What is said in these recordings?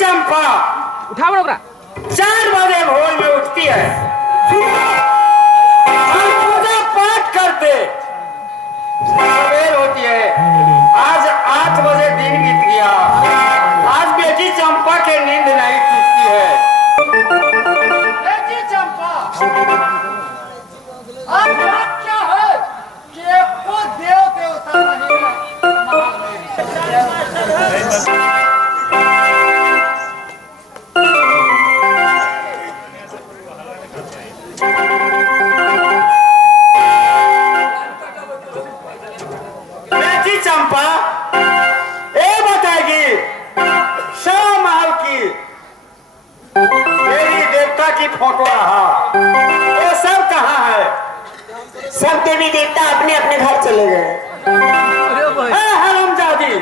चंपा उठा बड़ा 4 बजे भोर में उठती है, हम पूजा पाठ करते, सवेर होती है। आज 8 बजे दिन बीत गया, आज बेटी चंपा के नींद नहीं टूटती है। बेटी चंपा, आज बात क्या है कि एको देव देवता नहीं चंपा ये बताएगी शाह महल की देवी देवता की फोटो रहा, ये सब कहाँ है? सब देवी देवता अपने अपने घर चले गए। हरामजादी,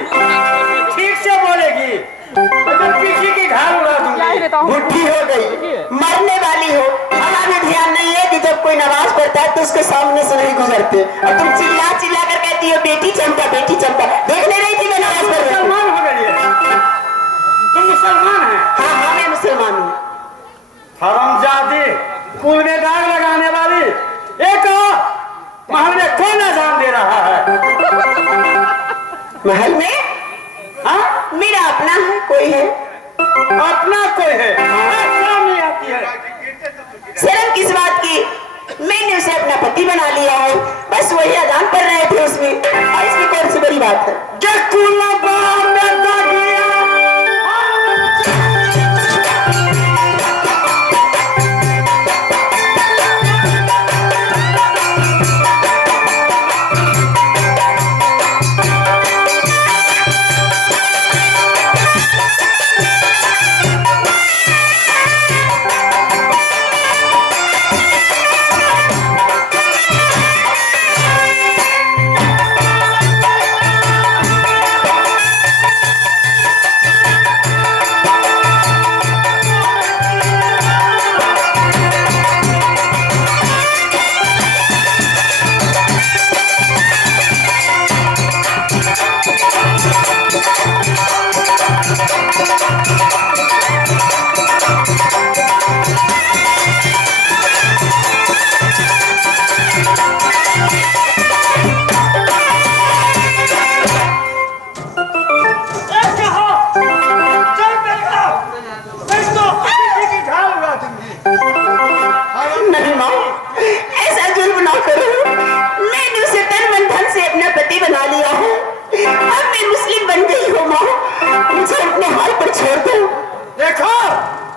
ठीक से बोलेगी तो पीछे की घाल उड़ा दूंगी। बुढ़ी हो गई, मरने वाली हो, हमारा ध्यान नहीं है कि जब कोई नमाज पढ़ता है तो उसके सामने से नहीं गुजरते, और तुम चिल्ला चिल्ला कर कहती हो बेटी चंपा बेटी चंपा। देखने नहीं थी मैं नमाज पढ़ रही। मुसलमान हो गई है, तुम मुसलमान है? हाँ हाँ मैं मुसलमान हूँ। हरामजादी, कुल में दाग लगाने वाली, एक महल में कौन अजान दे रहा है? महल में? हाँ मेरा अपना है, कोई है? अपना कोई है? नहीं आती है। शर्म किस बात की? मैंने उसे अपना पति बना लिया है, बस वही अजान पढ़ रहे थे उसमें, और इसमें कौन सी बड़ी बात है?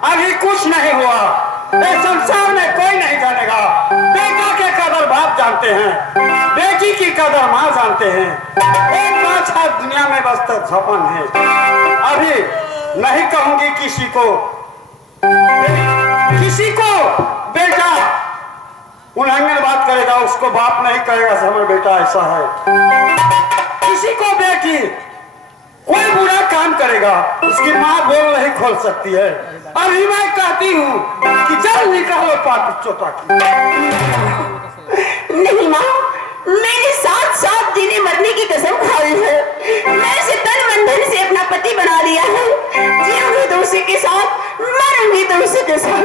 अभी कुछ नहीं हुआ, इस संसार में कोई नहीं जानेगा। बेटा के कदर बाप जानते हैं, बेटी की कदर माँ जानते हैं। एक बादशाह दुनिया में बस तक झपन है। अभी नहीं कहूंगी किसी को बेटा उल्लंघन बात करेगा उसको बाप नहीं कहेगा, समझ बेटा ऐसा है। किसी को बेटी कोई बुरा काम करेगा उसकी माँ बोल नहीं खोल सकती है। अभी मैं कहती हूँ कि चल निकालो पापी चोटा की। नहीं माँ, मैंने 7 जीने मरने की कसम खाई है। मैं इसे तन मन धन से अपना पति बना लिया है। जीऊंगी तो उसी के साथ, मरूंगी तो उसी के साथ।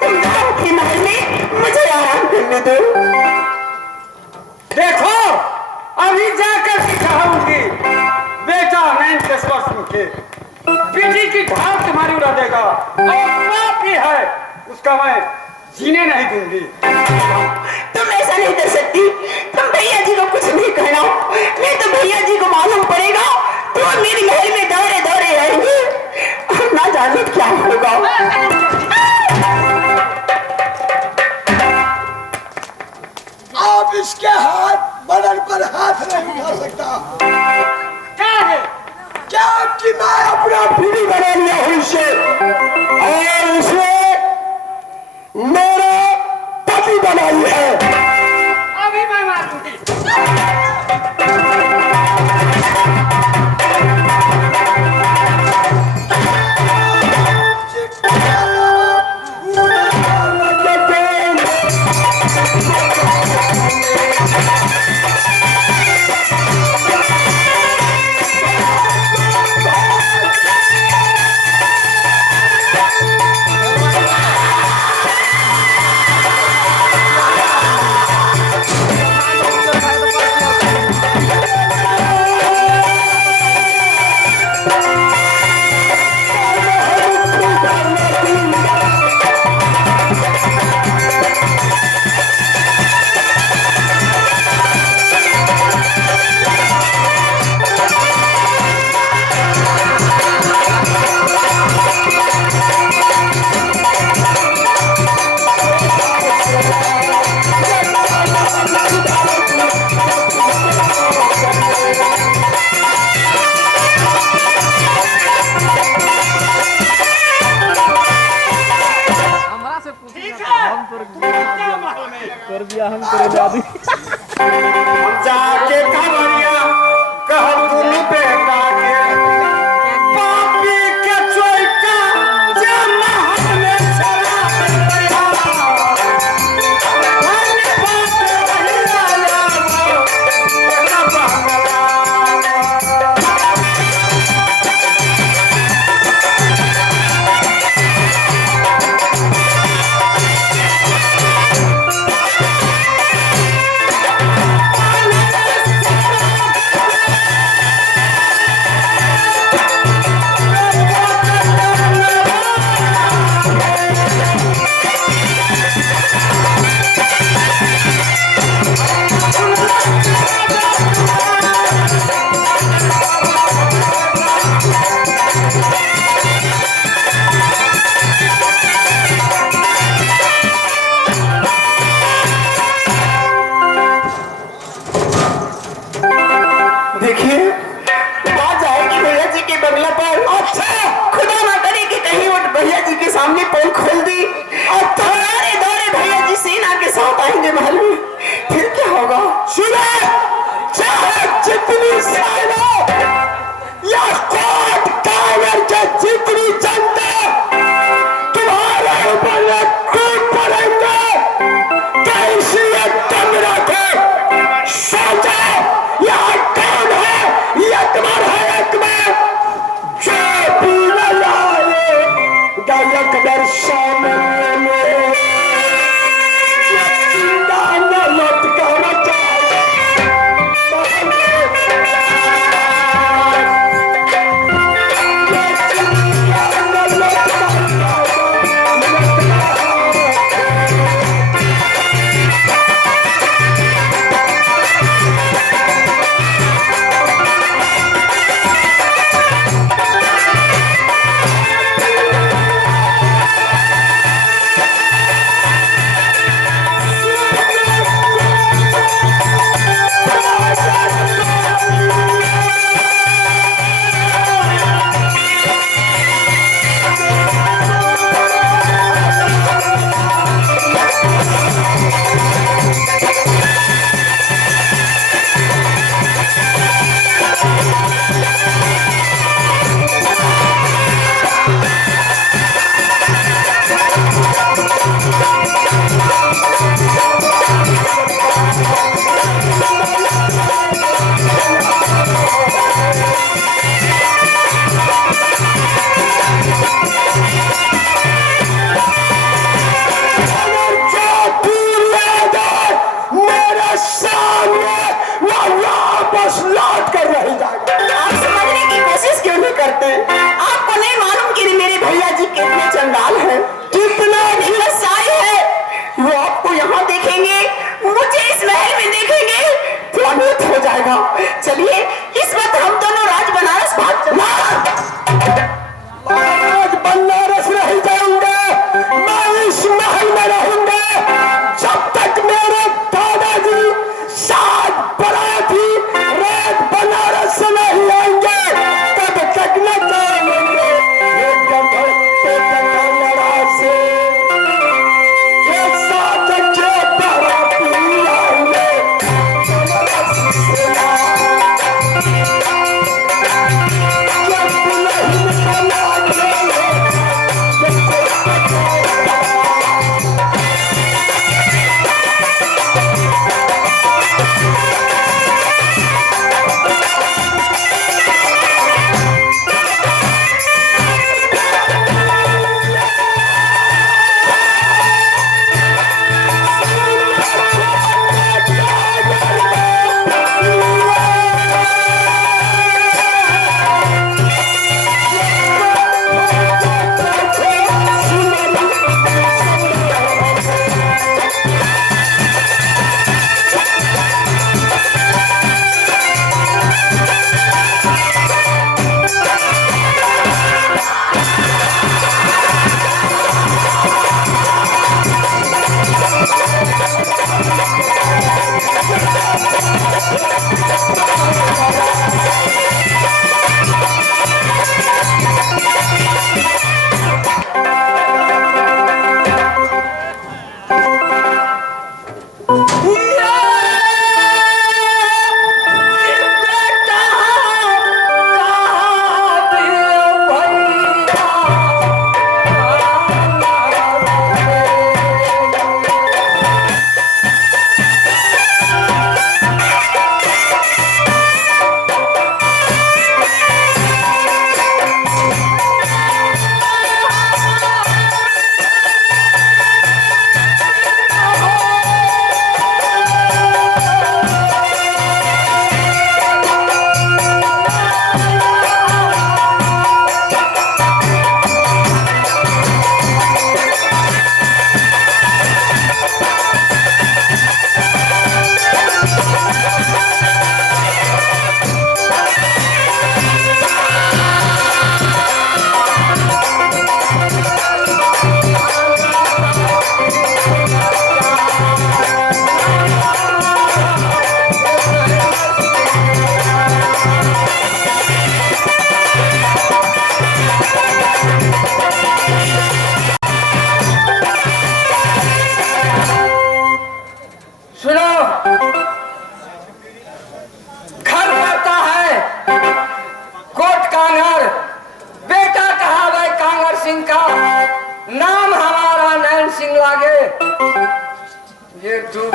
तुम जाओ अपने महल में, मुझे आराम करने दो। देखो अभी जाकर सिखाऊंगी बेटा नैन के सुन के बेटी की ढाल तुम्हारी उड़ा देगा, और बाप ही है उसका मैं जीने नहीं दूंगी। तुम ऐसा नहीं कर सकती, तुम भैया जी को कुछ नहीं कहना, नहीं तो भैया जी को मालूम पड़ेगा तो मेरी महल में दौरे दौरे आएंगे, ना जाने क्या होगा। आप इसके हाथ बदन पर हाथ नहीं उठा सकता। क्या है? क्या कि मैं अपना बीवी बना लिया हूं इसे, और उसे मेरा पति बनाई है। अभी मैं मारूंगी। जाके खबरिया कहब दुनू बेटा के पापी के चोइका जे महल में चला गया हर बात वही आया तेरा बंगला देखिए बात आएगी भैया जी के बंगला पर। अच्छा खुदा ना करे कि कहीं वो भैया जी के सामने पोल खोल दी और दौड़े दौड़े भैया जी सेना के साथ आएंगे महल में, फिर क्या होगा? सुने, चाहे जितनी सेना या कोट कांवर के जितनी जनता तुम्हारे ऊपर कूद पड़ेंगे, कैसी एक कमरा को सोचा यह कौन है? ये अकबर है, अकबर जो भी न आए अकबर सामने में जिंदा न लटकाना चाहिए। लौट कर रह जाएगा। आप समझने की कोशिश क्यों नहीं करते? आपको नहीं मालूम कि मेरे भैया जी कितने चंडाल हैं, कितना ढिलसाई है। वो आपको यहाँ देखेंगे, मुझे इस महल में देखेंगे तो अनूठ हो जाएगा। चलिए इस वक्त हम दोनों राज बनारस भाग चलते। आज बनारस रह जाऊंगा, मैं इस महल में रहूंगा जब तक मेरे दादाजी सात बराती रात बनारस से नहीं आएंगे, तब तक न जाएंगे। एकदम भक्ते कमरा से एक साथ के बराती आएंगे बनारस से। ये दुख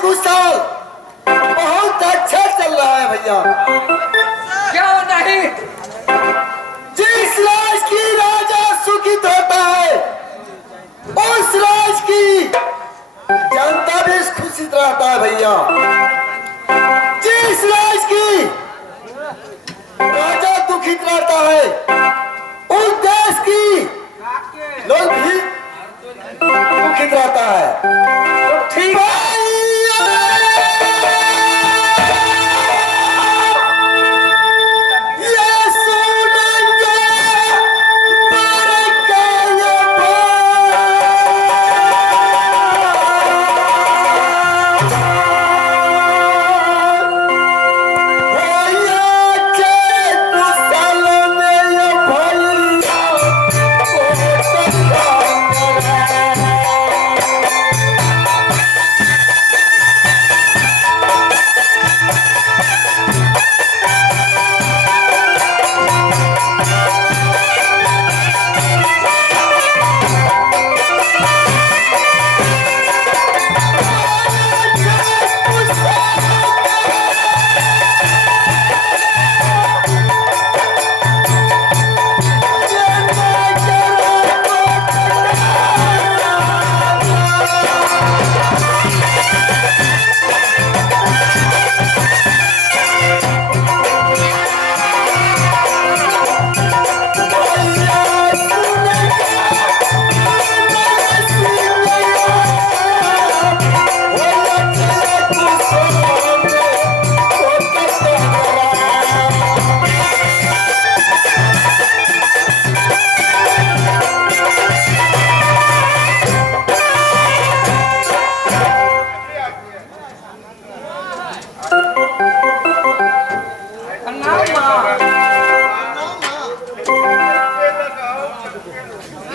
कुशल बहुत अच्छा चल रहा है भैया। क्यों नहीं? जिस राज की राजा सुखित होता है उस राज की जनता भी खुशी रहता है भैया। जिस राज की राजा दुखित रहता है उस देश की लोग भी दुखित रहता है। तो ठीक है।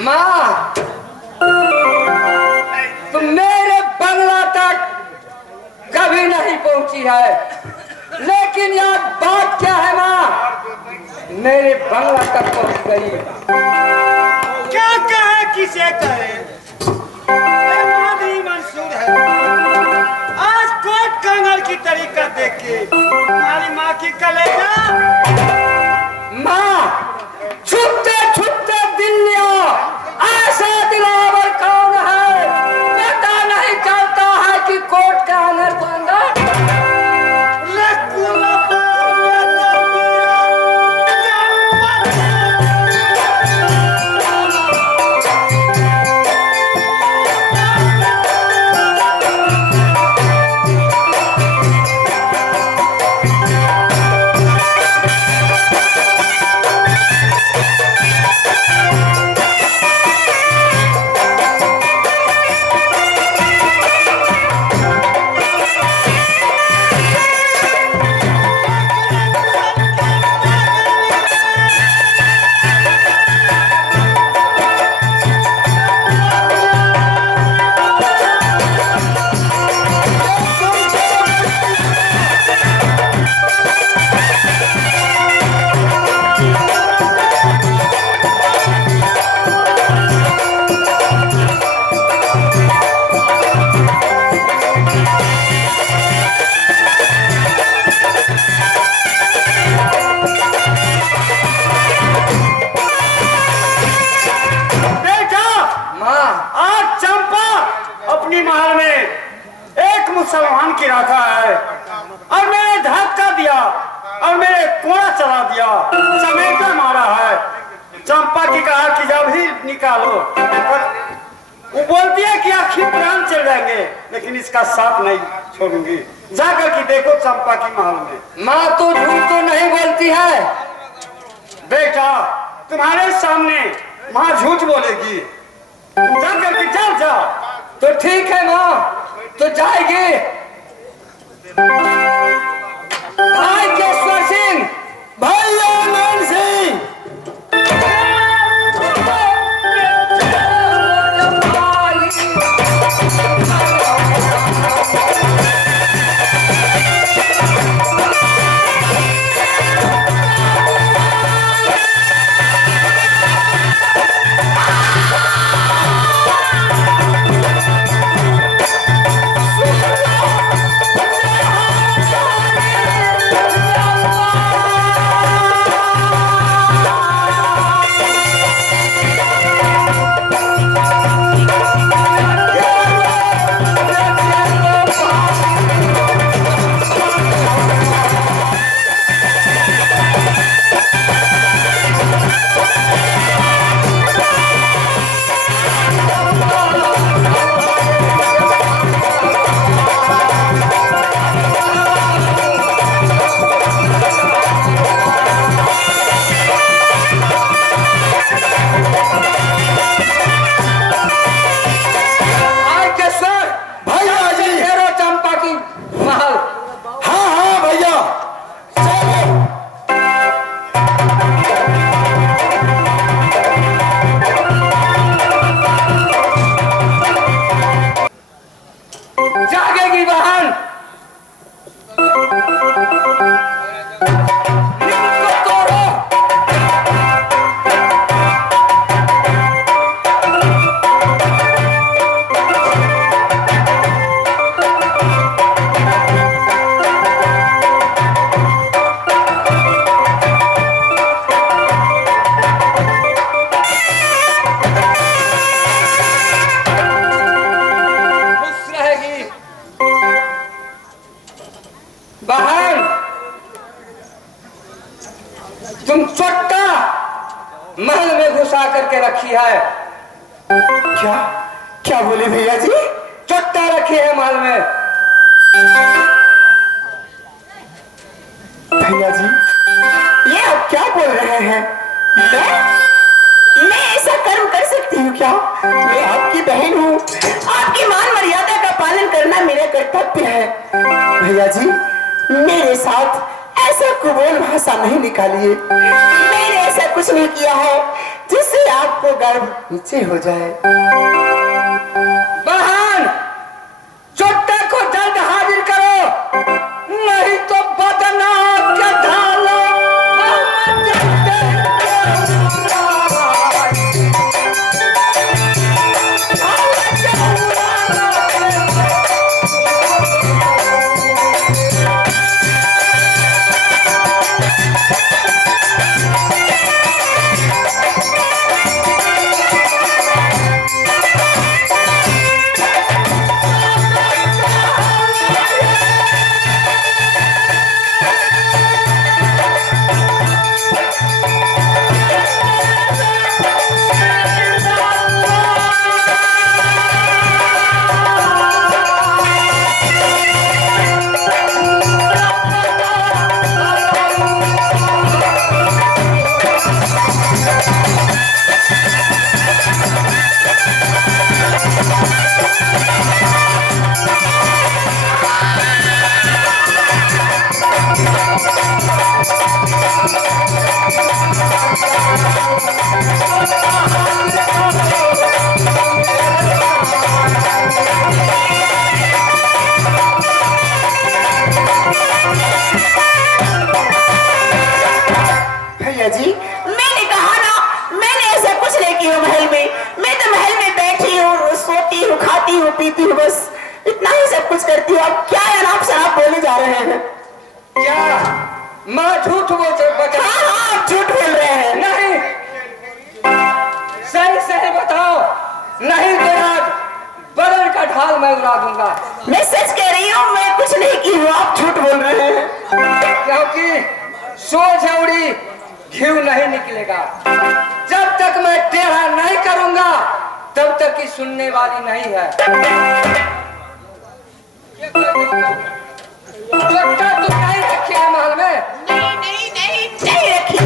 माँ, तुम मेरे बंगला तक कभी नहीं पहुंची है, लेकिन यह बात क्या है माँ, मेरे बंगला तक पहुंच गई। क्या कहे किसे कहे, मंसूर है। आज कोट कंगल की तरीका देख के हमारी माँ की कलेजा। माँ, छुपते छुपते दिल्ली ऐसा दिलावर कौन है, पता नहीं चलता है कि कोर्ट का अंदर बंदा। रखा है और मैंने धक्का दिया और मेरे कोड़ा चला दिया, चमेटा मारा है। चंपा की कहा कि जब ही निकालो, वो बोलती है कि आखिर प्राण चल जाएंगे, लेकिन इसका साथ नहीं छोड़ूंगी। जाकर के देखो चंपा की महल में। माँ तो झूठ तो नहीं बोलती है। बेटा तुम्हारे सामने माँ झूठ बोलेगी, तुम जाकर के जाओ। तो ठीक है माँ, तो जाएगी। भाई केशवर सिंह, भाई आनंद सिंह, तुम चोट्टा महल में घुसा करके रखी है। क्या क्या बोले भैया जी? चोट्टा रखी है महल में। भैया जी ये आप क्या बोल रहे हैं? मैं ऐसा कर्म कर सकती हूँ क्या? मैं आपकी बहन हूँ, आपकी मान मर्यादा का पालन करना मेरा कर्तव्य है। भैया जी मेरे साथ ऐसा कुबोल भाषा नहीं निकालिए। मैंने ऐसा कुछ नहीं किया है जिससे आपको गर्व नीचे हो जाए। बहन चोट्टा को जल्द हाजिर करो, नहीं तो बदनाम के ढालो। भैया जी मैंने कहा ना, मैंने ऐसा कुछ नहीं किया महल में। मैं तो महल में बैठी हूँ, सोती हूँ, खाती हूँ, पीती हूँ, बस इतना ही सब कुछ करती हूँ। आप क्या अनाप शनाप बोले जा रहे हैं? क्या माँ झूठ बोलते बता? हाँ आप झूठ बोल रहे हैं। नहीं, सही सही बताओ, नहीं तो आज बदन का ढाल मैं उड़ा दूंगा। मैं सच कह रही हूँ, मैं कुछ नहीं क्योंकि सो झौड़ी घी नहीं निकलेगा। जब तक मैं टेढ़ा नहीं करूंगा तब तक की सुनने वाली नहीं है। डॉक्टर तुम नहीं रखी है महल में? नहीं रखी।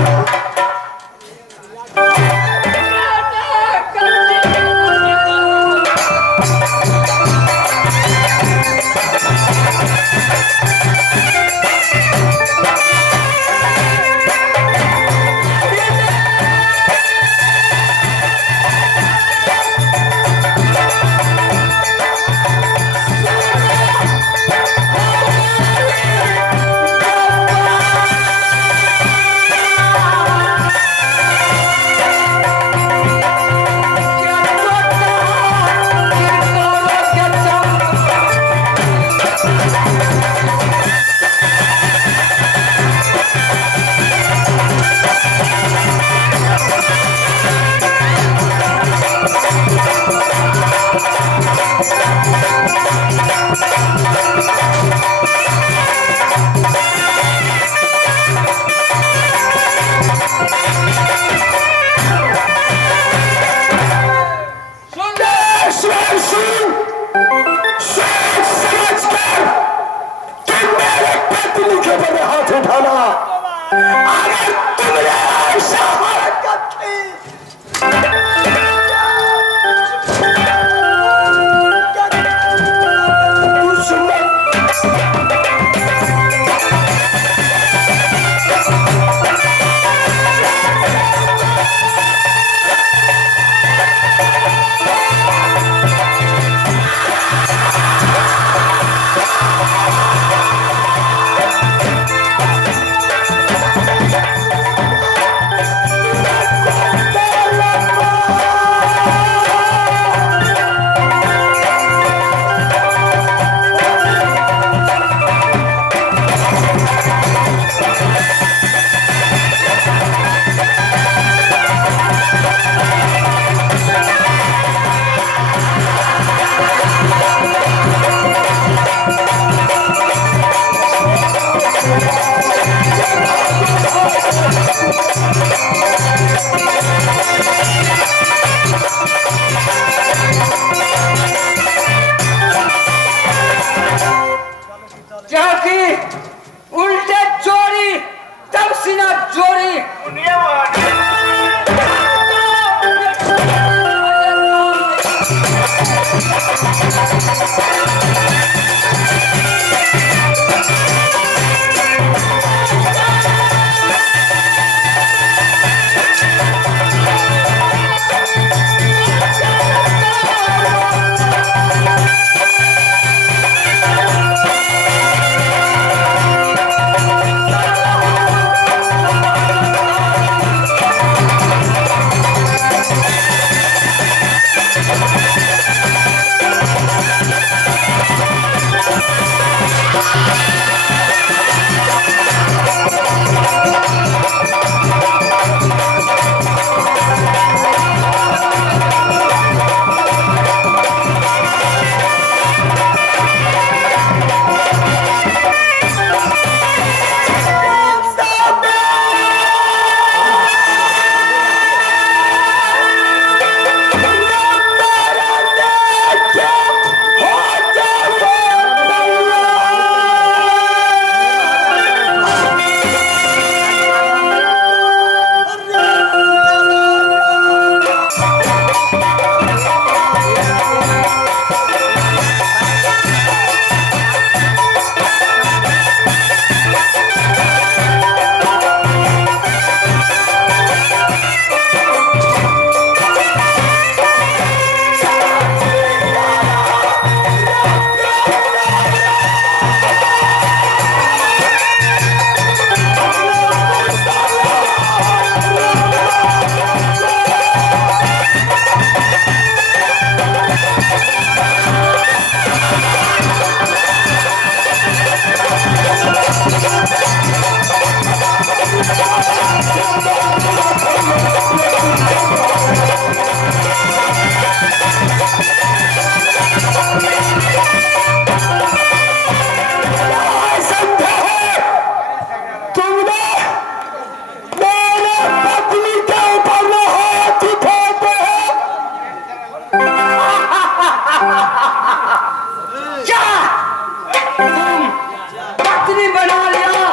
पति बना लिया।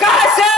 कैसे?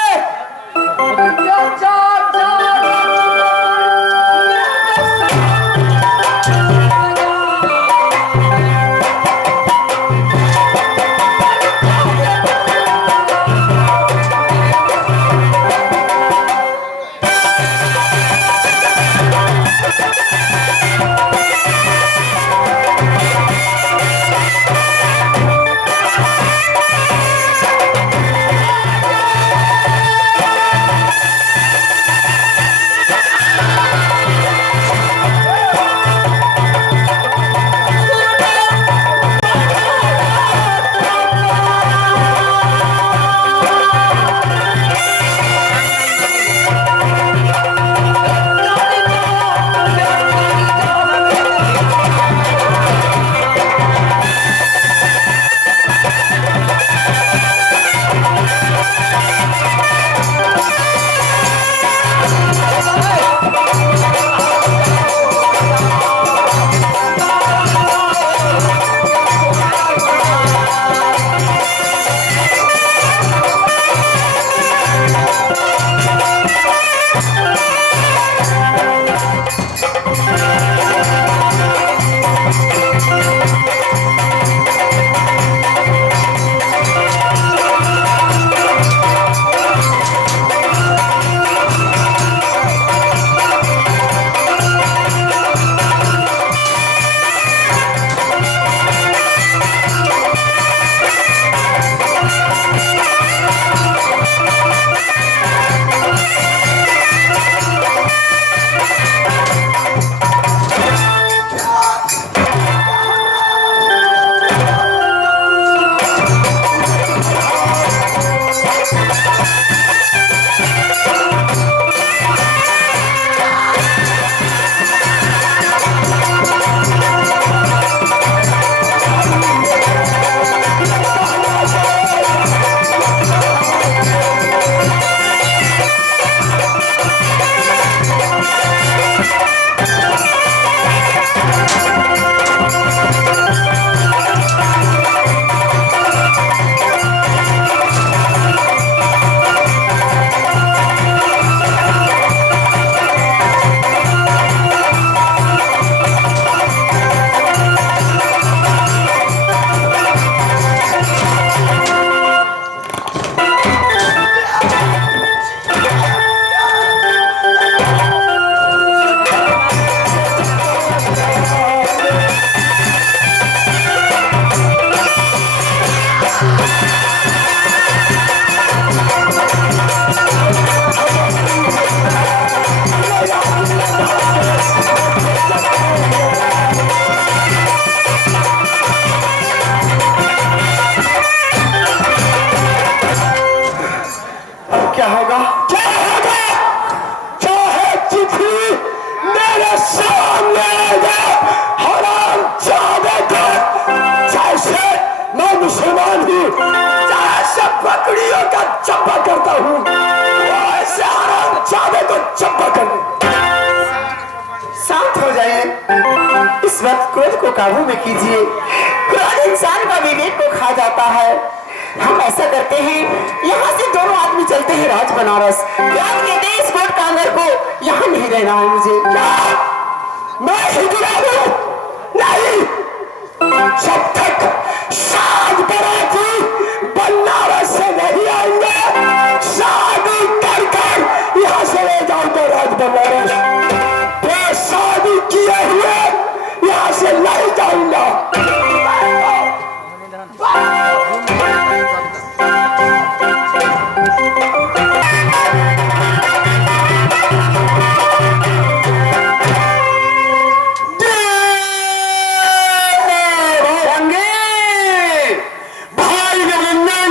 क्या होगा? क्या होगा? चाहे चिट्ठी मेरे सामने हराम जादे को, जैसे मैं मुसलमान हूँ, जैसे बकरियों का चप्पा करता हूँ, वैसे हराम जादे को चप्पा करूँ। शांत हो जाइए। इस वक्त क्रोध को काबू में कीजिए। क्रोध इंसान का विवेक को खा जाता है। हम ऐसा करते हैं, यहाँ से दोनों आदमी चलते हैं राज बनारस। राज कहते हैं इस कोट कांगर को यहाँ नहीं रहना है मुझे। मैं हिजरा हूँ नहीं, जब तक सात बराती बनारस से नहीं आएंगे, शादी कर कर यहाँ से ले जाऊंगा राज बनारस। शादी किए हुए यहाँ से नहीं जाऊंगा। भाई रविंदर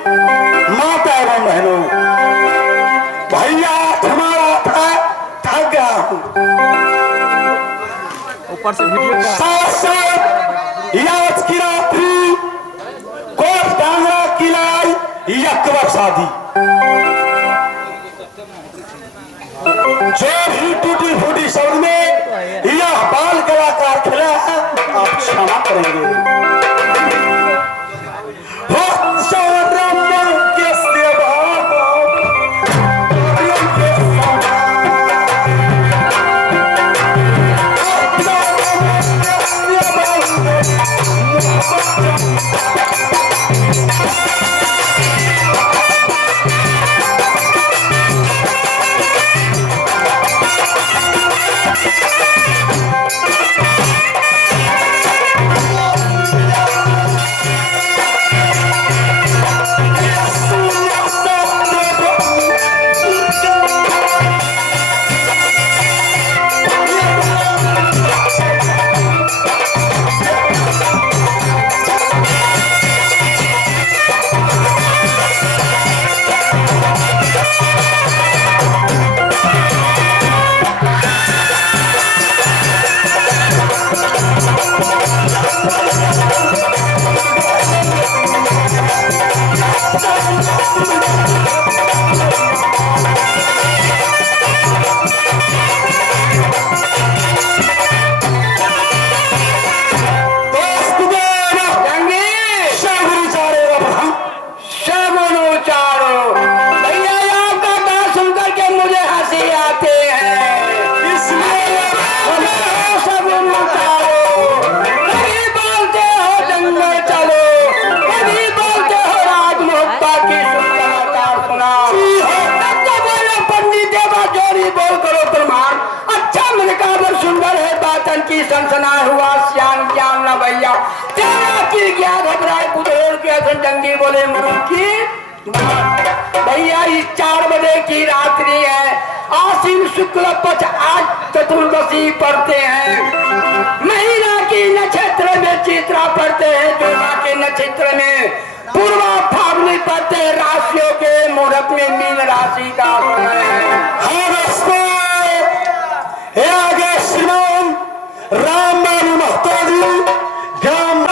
माता एवं बहनों, भैया हमारा थक गया हूँ। ऊपर से वीडियो का साथ साथ याद की रात्रि कोट डांगरा किलाई यकबर शादी, जो भी टूटी फूटी शब्द में यह बाल कलाकार खेला है, आप क्षमा करेंगे। की सनसना हुआ श्याम ज्ञान न भैया तेरा की क्या घबराए कुदोर के जंगी बोले मुरुखी भैया। इस 4 बजे की रात्रि है, आसिन शुक्ल पक्ष, आज चतुर्दशी पढ़ते हैं। महीना की नक्षत्र में चित्रा पढ़ते हैं, दुर्गा के नक्षत्र में पूर्वा फागुनी पढ़ते हैं, राशियों के मुहूर्त में मीन राशि का समय है। आगे श्रीमान राम बाबू महतो जी, ग्राम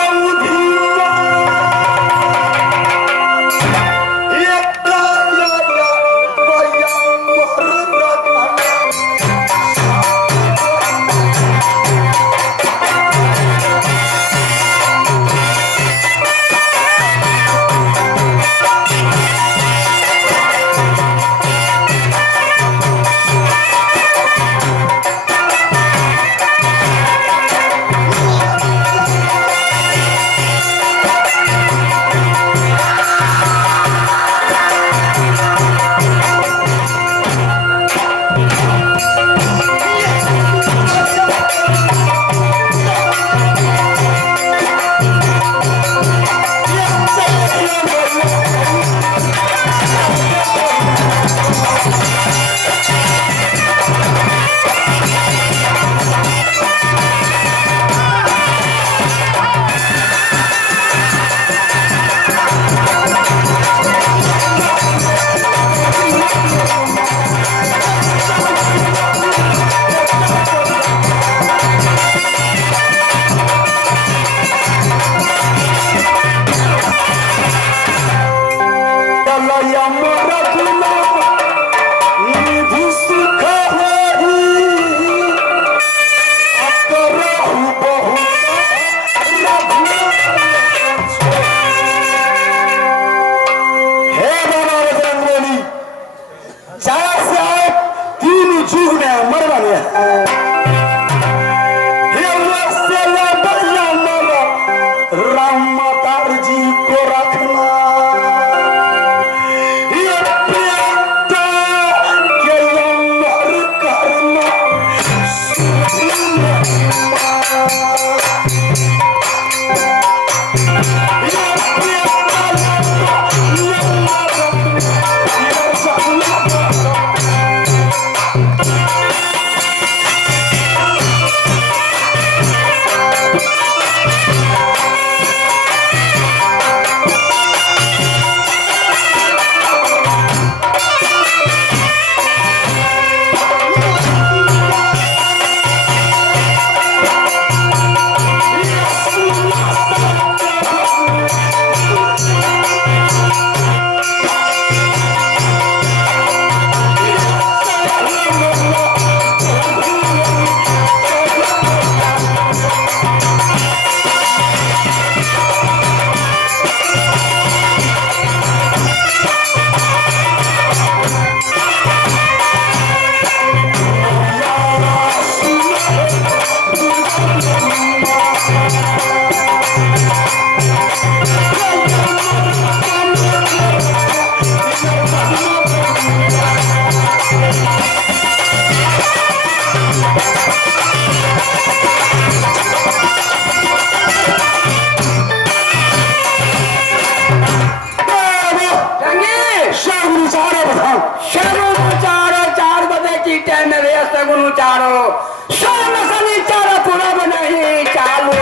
सोन शनिचर पूरब नहीं चालू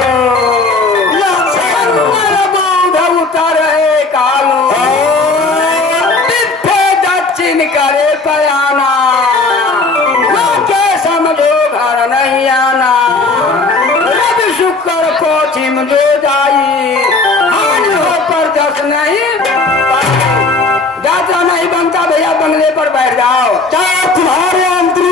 बुध उतरे कालू दिफे दक्षिण करे पयाना लोके समझो घर नहीं आना रवि शुक्र पश्चिम जो जाई हानि हो पर दस नहीं जाता नहीं बनता भैया बंगले पर बैठ जाओ क्या तुम्हारे अंत